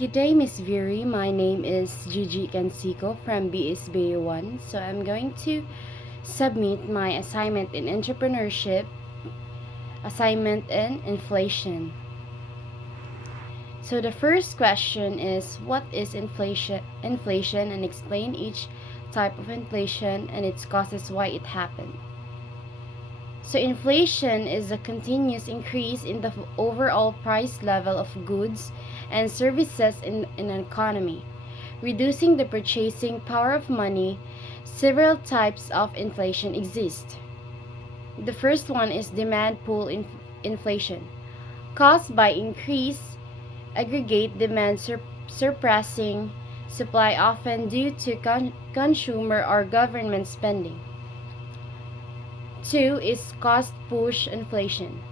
Good day, Miss Viri. My name is Jojie Cansico from BSBA1. So I'm going to submit my assignment in entrepreneurship, assignment in inflation. So the first question is, what is inflation? Inflation, and explain each type of inflation and its causes, why it happened. So inflation is a continuous increase in the overall price level of goods and services in an economy, reducing the purchasing power of money. Several types of inflation exist. The first one is demand pull inflation, caused by increased aggregate demand surpassing supply, often due to consumer or government spending. Two is cost push inflation,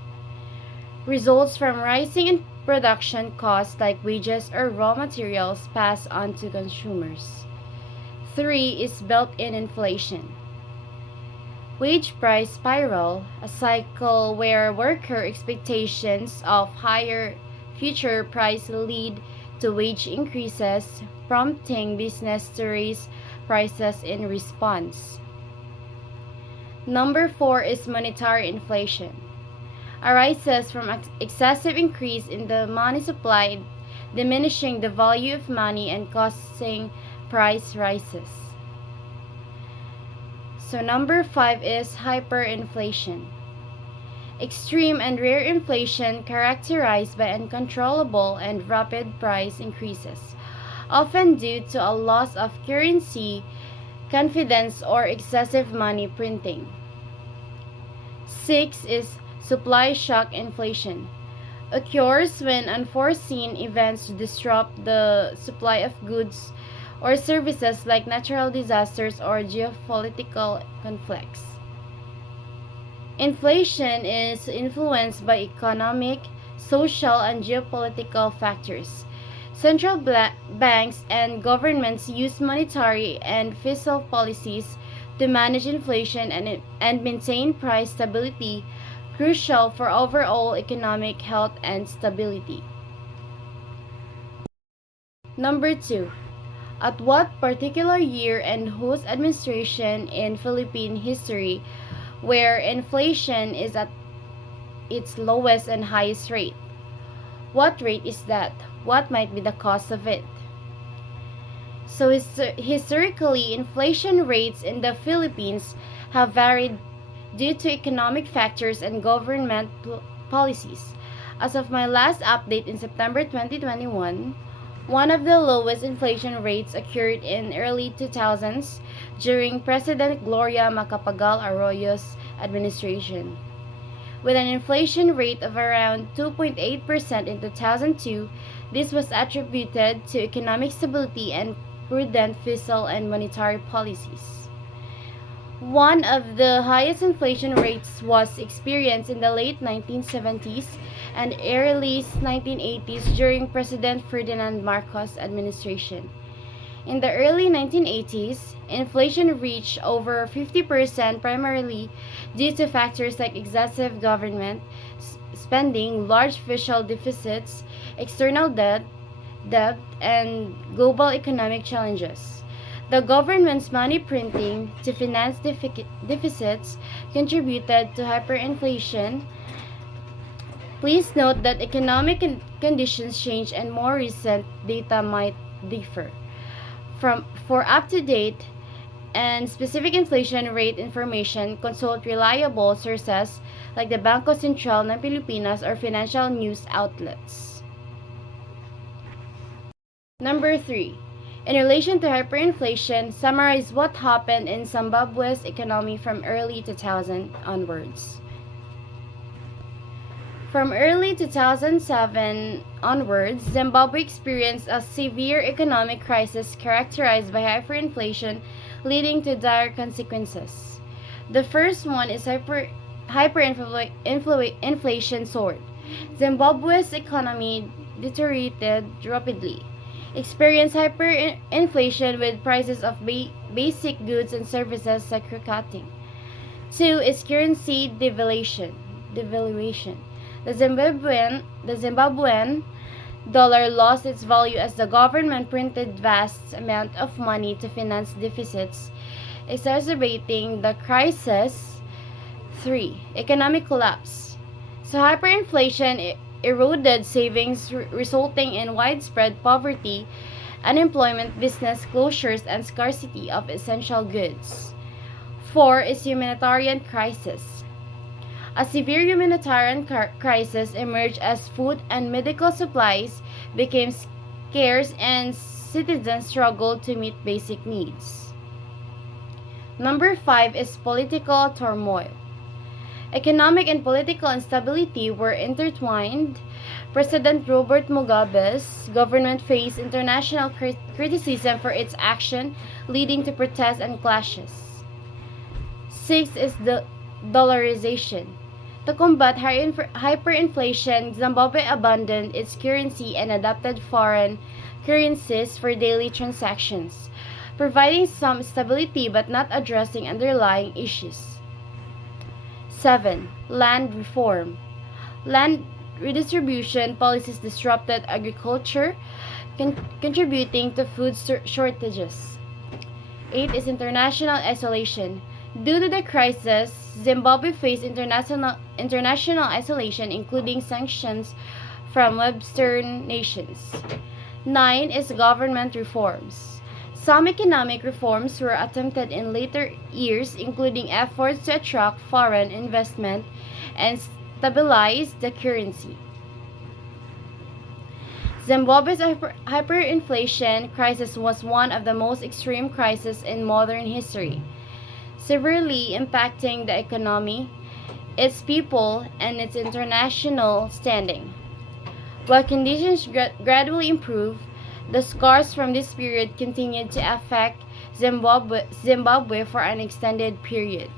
results from rising in production costs like wages or raw materials passed on to consumers. Three is built-in inflation, wage price spiral, a cycle where worker expectations of higher future price lead to wage increases, prompting business to raise prices in response. Number four is monetary inflation, arises from excessive increase in the money supply, diminishing the value of money and causing price rises. So number five is hyperinflation, extreme and rare inflation characterized by uncontrollable and rapid price increases, often due to a loss of currency confidence or excessive money printing. Six is supply shock inflation, occurs when unforeseen events disrupt the supply of goods or services like natural disasters or geopolitical conflicts. Inflation is influenced by economic, social, and geopolitical factors. Central banks and governments use monetary and fiscal policies to manage inflation and maintain price stability, crucial for overall economic health and stability. Number two, at what particular year and whose administration in Philippine history where inflation is at its lowest and highest rate? What rate is that? What might be the cause of it? So historically, inflation rates in the Philippines have varied due to economic factors and government policies. As of my last update in September 2021, one of the lowest inflation rates occurred in early 2000s during President Gloria Macapagal Arroyo's administration. With an inflation rate of around 2.8% in 2002, this was attributed to economic stability and prudent fiscal and monetary policies. One of the highest inflation rates was experienced in the late 1970s and early 1980s during President Ferdinand Marcos' administration. In the early 1980s, inflation reached over 50%, primarily due to factors like excessive government spending, large fiscal deficits, external debt, and global economic challenges. The government's money printing to finance deficits contributed to hyperinflation. Please note that economic conditions change and more recent data might differ. For up-to-date and specific inflation rate information, consult reliable sources like the Bangko Sentral ng Pilipinas or financial news outlets. Number 3. In relation to hyperinflation, summarize what happened in Zimbabwe's economy from early 2000 onwards. From early 2007 onwards, Zimbabwe experienced a severe economic crisis characterized by hyperinflation, leading to dire consequences. The first one is hyperinflation soared. Zimbabwe's economy deteriorated rapidly, experienced hyperinflation with prices of basic goods and services skyrocketing. Two is currency devaluation. The Zimbabwean Dollar lost its value as the government printed vast amount of money to finance deficits, exacerbating the crisis. 3. Economic collapse. So hyperinflation eroded savings, resulting in widespread poverty, unemployment, business closures, and scarcity of essential goods. 4 is humanitarian crisis. A severe humanitarian crisis emerged as food and medical supplies became scarce and citizens struggled to meet basic needs. Number 5 is political turmoil. Economic and political instability were intertwined. President Robert Mugabe's government faced international criticism for its action, leading to protests and clashes. 6 is the dollarization. To combat hyperinflation, Zimbabwe abandoned its currency and adopted foreign currencies for daily transactions, providing some stability but not addressing underlying issues. 7. Land reform. Land redistribution policies disrupted agriculture, contributing to food shortages. 8 is international isolation. Due to the crisis, Zimbabwe faced international isolation, including sanctions from Western nations. 9 is government reforms. Some economic reforms were attempted in later years, including efforts to attract foreign investment and stabilize the currency. Zimbabwe's hyperinflation crisis was one of the most extreme crises in modern history, severely impacting the economy, its people, and its international standing. While conditions gradually improved, the scars from this period continued to affect Zimbabwe for an extended period.